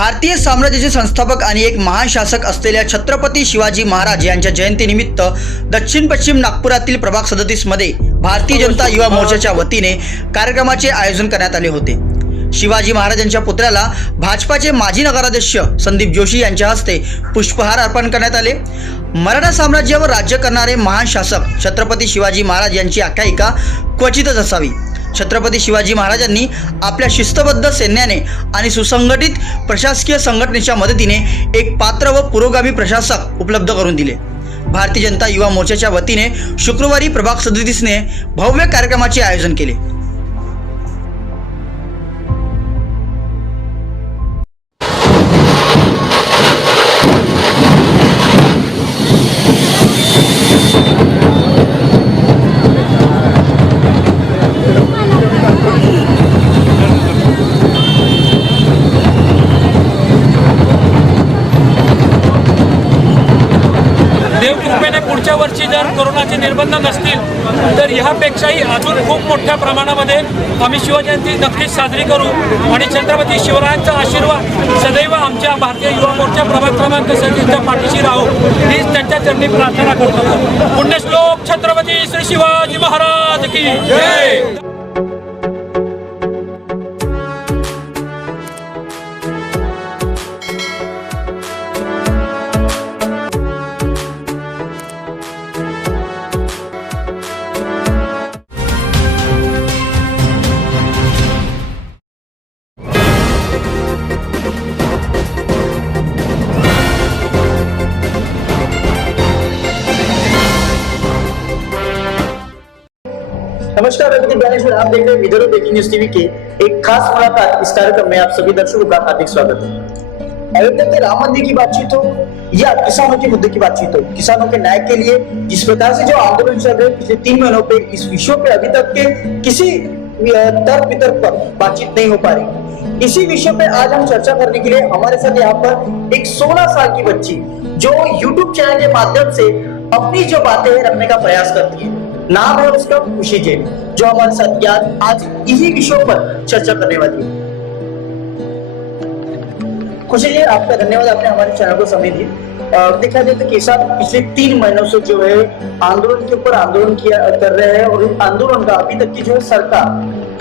भारतीय साम्राज्याचे संस्थापक आणि एक महान शासक असलेल्या छत्रपती शिवाजी महाराज यांच्या जयंतीनिमित्त दक्षिण पश्चिम नागपुरातील प्रभाग 37 मध्ये भारतीय जनता युवा मोर्चाच्या वतीने कार्यक्रमाचे आयोजन करण्यात आले होते। शिवाजी महाराजांच्या पुतळ्याला भाजपाचे माजी नगराध्यक्ष संदीप जोशी यांच्या हस्ते पुष्पहार अर्पण करण्यात आले। मराठा साम्राज्यावर राज्य करणारे महान शासक छत्रपती शिवाजी महाराज यांची आख्यायिका क्वचितच असावी। छत्रपती शिवाजी महाराजांनी आपल्या शिस्तबद्ध सैन्याने आणि सुसंघटित प्रशासकीय संघटनेच्या मदतीने एक पात्र व पुरोगामी प्रशासक उपलब्ध करून दिले। भारतीय जनता युवा मोर्चाच्या वतीने शुक्रवारी प्रभाग 37 ने भव्य कार्यक्रमाचे आयोजन केले। देवकृपेने पुढच्या वर्षी जर कोरोनाचे निर्बंध नसतील तर ह्यापेक्षाही अजून खूप मोठ्या प्रमाणामध्ये आम्ही शिवजयंती नक्कीच साजरी करू आणि छत्रपती शिवरायांचा आशीर्वाद सदैव आमच्या भारतीय युवा मोर्चा प्रभाग क्रमांक 37 च्या पाठीशी राहो हीच त्यांच्या चरणी प्रार्थना करतो। पुण्यश्लोक छत्रपती श्री शिवाजी महाराज की जय। नमस्कार, मैं ज्ञानेश्वर, आप देख रहे हैं विदर्भ ब्रेकिंग न्यूज टीवी के एक खास मुलाकात। इस कार्यक्रम में आप सभी दर्शकों का हार्दिक स्वागत है। अयोध्या के राम मंदिर की बातचीत हो या किसानों के मुद्दे की बातचीत हो, किसानों के न्याय के लिए जिस प्रकार से जो आंदोलन चल रहे पिछले 3 महीनों पे इस विषय पे अभी तक के किसी तर्क वितर्क पर बातचीत नहीं हो पा रही। इसी विषय पे आज हम चर्चा करने के लिए हमारे साथ यहाँ पर एक 16 साल की बच्ची जो यूट्यूब चैनल के माध्यम से अपनी जो बातें रखने का प्रयास करती है, नाम है उसका खुशी जैन, जो हमारे साथ आज इसी विषयों पर चर्चा करने वाली है। खुशी जी, आपका धन्यवाद, आपने हमारे चैनल को समय दिया। देखा जाए तो किसान पिछले 3 महीनों से जो है आंदोलन के ऊपर आंदोलन कर रहे हैं और आंदोलन का अभी तक की जो है सरकार,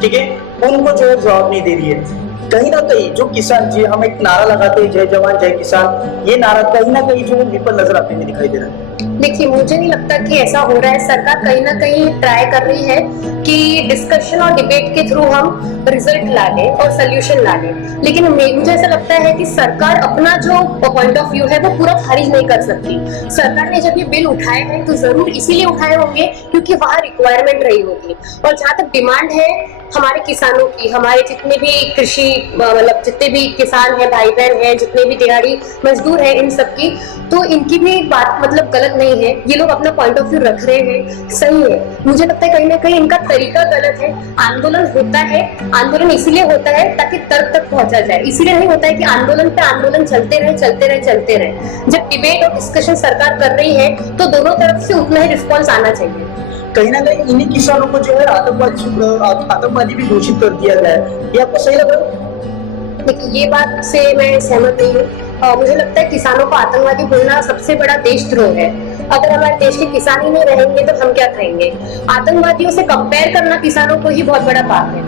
ठीक है, उनको जो है जवाब नहीं दे रही है। कहीं ना कहीं जो किसान जी, हम एक नारा लगाते हैं जय जवान जय किसान, ये नारा कहीं ना कहीं जो है विफल नजर आते हुए दिखाई दे रहा है। देखिए, मुझे नहीं लगता कि ऐसा हो रहा है। सरकार कहीं ना कहीं ट्राई कर रही है कि डिस्कशन और डिबेट के थ्रू हम रिजल्ट ला लें और सोल्यूशन ला लें, लेकिन मुझे ऐसा लगता है कि सरकार अपना जो पॉइंट ऑफ व्यू है वो पूरा खारिज नहीं कर सकती। सरकार ने जब ये बिल उठाए हैं तो जरूर इसीलिए उठाए होंगे क्योंकि वहाँ रिक्वायरमेंट रही होगी। और जहाँ तक डिमांड है हमारे किसानों की, हमारे जितने भी कृषि मतलब जितने भी किसान हैं, भाई बहन हैं, जितने भी दिहाड़ी मजदूर हैं, इन सब की, तो इनकी भी बात मतलब गलत नहीं है। ये लोग अपना पॉइंट ऑफ व्यू रख रहे हैं, सही है। मुझे लगता है कहीं ना कहीं इनका तरीका गलत है। आंदोलन होता है, आंदोलन इसीलिए होता है ताकि तर्क तक पहुंचा जाए, इसीलिए नहीं होता है कि आंदोलन पे आंदोलन चलते रहे चलते रहे चलते रहे। जब डिबेट और डिस्कशन सरकार कर रही है तो दोनों तरफ से उतना ही रिस्पॉन्स आना चाहिए। कहीं ना कहीं इन्हीं किसानों को जो है आतंकवादी भी घोषित कर दिया गया है, ये आपको सही लग रहा है? देखिए, ये बात से मैं सहमत नहीं हूँ। मुझे लगता है किसानों को आतंकवादी बोलना सबसे बड़ा देशद्रोह है। अगर हमारे देश के किसान ही नहीं रहेंगे तो हम क्या खाएंगे? आतंकवादियों से कंपेयर करना किसानों को ही बहुत बड़ा पाप है।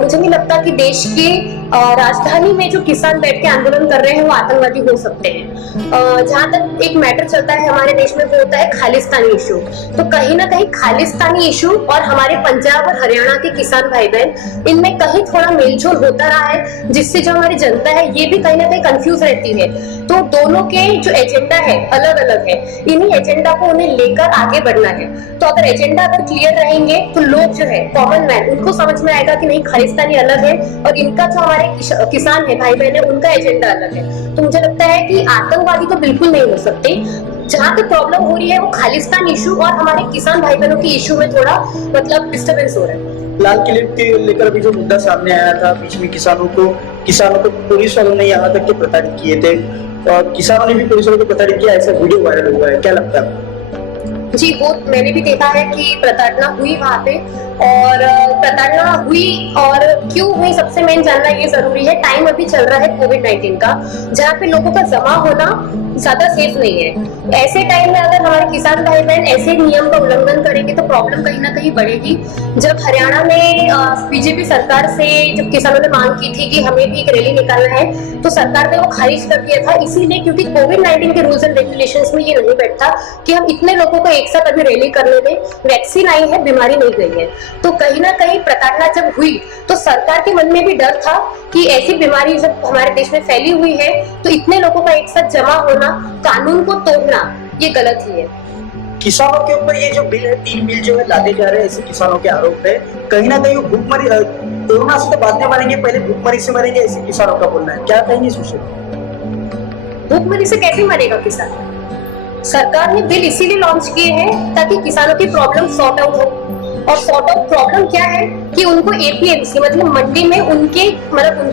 मुझे नहीं लगता कि देश की राजधानी में जो किसान बैठ के आंदोलन कर रहे हैं वो आतंकवादी हो सकते हैं। जहां तक एक मैटर चलता है हमारे देश में वो होता है खालिस्तानी इशू। तो कहीं ना कहीं खालिस्तानी इशू और हमारे पंजाब और हरियाणा के किसान भाई बहन, इनमें कहीं थोड़ा मेलजोल होता रहा है, जिससे जो हमारी जनता है ये भी कहीं ना कहीं कंफ्यूज रहती है। तो दोनों के जो एजेंडा है अलग अलग है, इन्हीं एजेंडा को उन्हें लेकर आगे बढ़ना है। तो अगर एजेंडा अगर क्लियर रहेंगे तो लोग जो है कॉमन मैन, उनको समझ में आएगा कि नहीं, खालिस्तानी अलग है और इनका जो हमारे किसान है, भाई बहन है, उनका एजेंडा अलग है। तो मुझे लगता है कि आतंकवादी तो बिल्कुल नहीं हो सकते। जहाँ तक प्रॉब्लम हो रही है वो खालिस्तान इशू और हमारे किसान भाई बहनों की इशू में थोड़ा मतलब डिस्टर्बेंस हो रहा है। लाल किले के लेकर अभी जो मुद्दा सामने आया था, बीच में किसानों को पुलिस वालों ने यहाँ तक के प्रताड़ित किए थे और किसानों ने भी पुलिस वालों को प्रताड़ित किया, ऐसा वीडियो वायरल हुआ है, क्या लगता है? जी, वो मैंने भी देखा है कि प्रताड़ना हुई वहाँ पे। और प्रताड़ना हुई और क्यों हुई सबसे मेन जानना ये जरूरी है। टाइम अभी चल रहा है कोविड-19 का, जहाँ पे लोगों का जमा होना ज्यादा सेफ नहीं है। ऐसे टाइम में अगर हमारे किसान भाई बहन ऐसे नियम का उल्लंघन करेंगे तो प्रॉब्लम कहीं ना कहीं बढ़ेगी। जब हरियाणा में बीजेपी सरकार से जब किसानों ने मांग की थी कि हमें भी एक रैली निकालना है, तो सरकार ने वो खारिज कर दिया था, इसीलिए क्योंकि कोविड-19 के रूल्स एंड रेगुलेशंस में ये नहीं बैठता कि हम इतने लोगों को एक साथ अभी रैली करने दें। वैक्सीन आई है, बीमारी नहीं गई है, तो कहीं ना कहीं प्रताड़ना जब हुई तो सरकार के मन में भी डर था कि ऐसी बीमारी जब हमारे देश में फैली हुई है तो इतने लोगों का एक साथ जमा होना, कानून को तोड़ना, ये गलत ही है। किसानों के ऊपर ये जो बिल है, 3 बिल जो है लादे जा रहे हैं, ऐसे किसानों के आरोप है। कहीं ना कहीं वो भूखमरी, कोरोना से तो बाद में मरेंगे, पहले भूखमरी से मरेंगे, ऐसे किसानों का बोलना है। क्या कहेंगे इस विषय में? भूखमरी से कैसे मरेगा किसान? सरकार ने बिल इसीलिए लॉन्च किए हैं ताकि किसानों की प्रॉब्लम सॉर्ट आउट हो। और सॉर्ट आउट प्रॉब्लम क्या है कि उनको एपीएमसी मतलब मंडी में उनके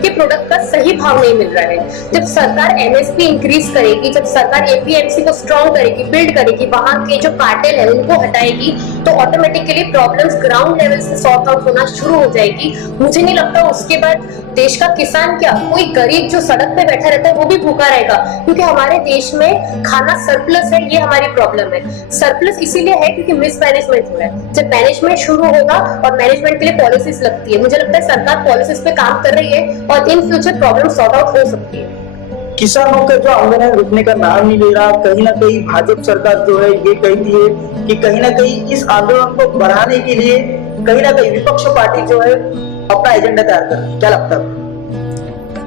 प्रोडक्ट का सही भाव नहीं मिल रहा है। जब सरकार एमएसपी इंक्रीज करेगी, जब सरकार एपीएमसी को स्ट्रॉन्ग करेगी, बिल्ड करेगी, वहां के जो कार्टेल है उनको हटाएगी, तो ऑटोमेटिकली प्रॉब्लम्स ग्राउंड लेवल से सॉर्ट आउट होना शुरू हो जाएगी। मुझे नहीं लगता उसके बाद देश का किसान क्या, कोई गरीब जो सड़क पे बैठा रहता है वो भी भूखा रहेगा, क्योंकि हमारे देश में खाना सरप्लस है, ये हमारी प्रॉब्लम है। सरप्लस इसीलिए है क्योंकि मिसमैनेजमेंट हो रहा है। जब मैनेजमेंट शुरू होगा और मैनेजमेंट के लिए पॉलिसीज लगती है, मुझे लगता है सरकार पॉलिसीज पे काम कर रही है और in future problem sort out हो सकती है। किसानों का जो आंदोलन रुकने का नाम नहीं ले रहा, कहीं ना कहीं भाजपा सरकार जो है ये कहती है कि कहीं ना कहीं इस आंदोलन को बढ़ाने के लिए कहीं ना कहीं विपक्ष पार्टी जो है अपना एजेंडा तैयार कर रही है। क्या लगता है?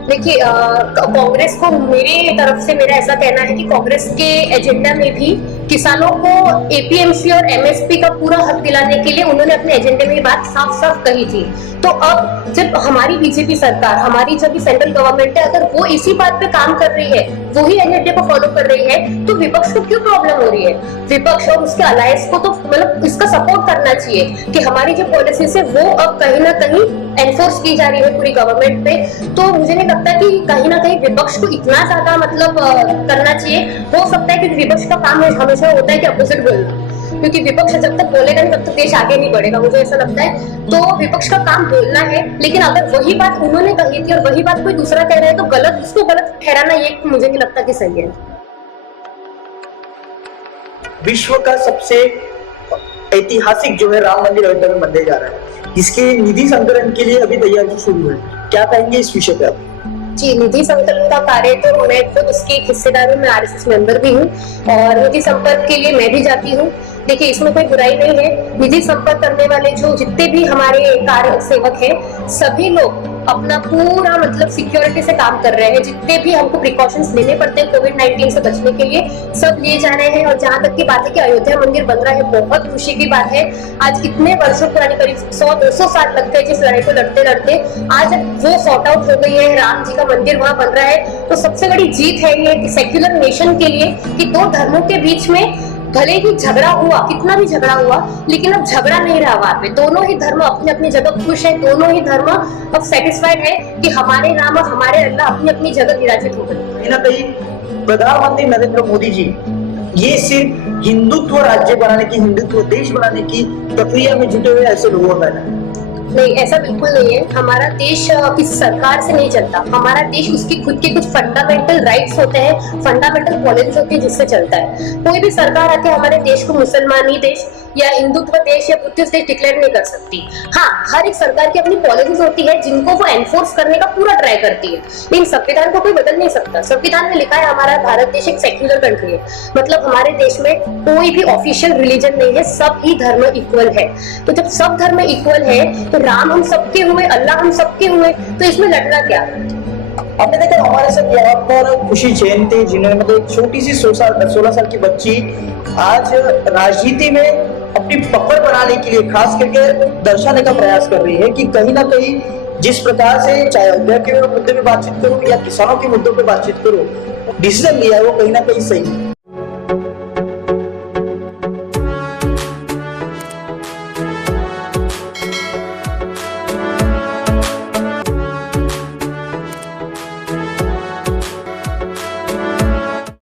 देखिए, कांग्रेस को मेरी तरफ से मेरा ऐसा कहना है कि कांग्रेस के एजेंडा में भी किसानों को एपीएमसी और एमएसपी का पूरा हक दिलाने के लिए उन्होंने अपने एजेंडे में ये बात साफ साफ कही थी। तो अब जब हमारी बीजेपी सरकार, हमारी जो भी सेंट्रल गवर्नमेंट है, अगर वो इसी बात पे काम कर रही है, वही एजेंडे को फॉलो कर रही है, तो विपक्ष को क्यों प्रॉब्लम हो रही है? विपक्ष और उसके अलायंस को तो मतलब इसका सपोर्ट करना चाहिए कि हमारी जो पॉलिसीज है वो अब कहीं ना कहीं एनफोर्स की जा रही है पूरी गवर्नमेंट पे। तो मुझे नहीं लगता कि कहीं ना कहीं विपक्ष को इतना ज्यादा मतलब करना चाहिए। हो सकता है कि विपक्ष का काम हमेशा होता है कि अपोजिट बोलना, क्योंकि विपक्ष जब तक बोलेगा नहीं तब तक देश आगे नहीं बढ़ेगा, मुझे ऐसा लगता है। तो विपक्ष का काम बोलना है, लेकिन अगर वही बात उन्होंने कही थी और वही बात कोई दूसरा कह रहा है तो गलत, उसको गलत ठहराना ये मुझे नहीं लगता कि सही है। विश्व का सबसे ऐतिहासिक जो है राम मंदिर अयोध्या में बनने जा रहा है, इसके निधि संकलन के लिए अभी तैयारी शुरू है। क्या कहेंगे इस विषय पे आप? जी, निधि संकलन का कार्य तो मैं खुद उसकी एक हिस्सेदार हूँ, मैं आरएसएस मेंबर भी हूँ और निधि संपर्क के लिए मैं भी जाती हूँ। देखिए, इसमें कोई बुराई नहीं है। निधि संपर्क करने वाले जो जितने भी हमारे कार्य सेवक हैं, सभी लोग अपना पूरा मतलब सिक्योरिटी से काम कर रहे हैं। जितने भी हमको प्रिकॉशंस लेने पड़ते हैं कोविड-19 से बचने के लिए, सब लिए जा रहे हैं। और जहाँ तक की बात है कि अयोध्या मंदिर बन रहा है, बहुत खुशी की बात है। आज इतने वर्षों पुरानी, करीब 100-200 साल लगते हैं जिस लड़ाई को लड़ते लड़ते, आज वो सॉर्ट आउट हो गई है, राम जी का मंदिर वहां बन रहा है। तो सबसे बड़ी जीत है ये सेक्युलर नेशन के लिए कि दो धर्मों के बीच में भले ही झगड़ा हुआ, कितना भी झगड़ा हुआ, लेकिन अब झगड़ा नहीं रहा वहां पे। दोनों ही धर्म अपनी अपनी जगह खुश है, दोनों ही धर्म अब सेटिस्फाइड है कि हमारे राम और हमारे अल्लाह अपनी अपनी जगह विराजित हो गए। कहीं ना कहीं प्रधानमंत्री नरेंद्र मोदी जी ये सिर्फ हिंदुत्व राज्य बनाने की, हिंदुत्व देश बनाने की प्रक्रिया में जुटे हुए ऐसे लोगों का है। नहीं, ऐसा बिल्कुल नहीं है। हमारा देश किसी सरकार से नहीं चलता। हमारा देश उसकी खुद के कुछ फंडामेंटल राइट्स होते हैं, फंडामेंटल पॉलिसीज होती है जिससे चलता है। कोई भी सरकार आके हमारे देश को मुसलमानी देश या हिंदुत्व देश या बुद्धिस्ट देश डिक्लेयर नहीं कर सकती। हाँ, हर एक सरकार की अपनी पॉलिसीज होती है जिनको वो एनफोर्स करने का पूरा ट्राई करती है, लेकिन संविधान को कोई बदल नहीं सकता। संविधान में लिखा है हमारा भारत देश एक सेक्युलर कंट्री है, मतलब हमारे देश में कोई भी ऑफिशियल रिलीजन नहीं है, सब ही धर्म इक्वल है। तो जब सब धर्म इक्वल है तो राम हम सबके हुए, अल्लाह हम सबके हुए, तो इसमें लड़ना क्या? आपने देखा हमारे साथ यहाँ पर खुशी जैन थे, जिन्होंने मतलब एक छोटी सी 16 साल की बच्ची आज राजनीति में अपनी पकड़ बनाने के लिए खास करके दर्शाने का प्रयास कर रही है कि कहीं ना कहीं जिस प्रकार से चाहे अयोध्या के मुद्दे पे बातचीत करो या किसानों के मुद्दों पे बातचीत करो, डिसीजन लिया है वो कहीं ना कहीं सही है।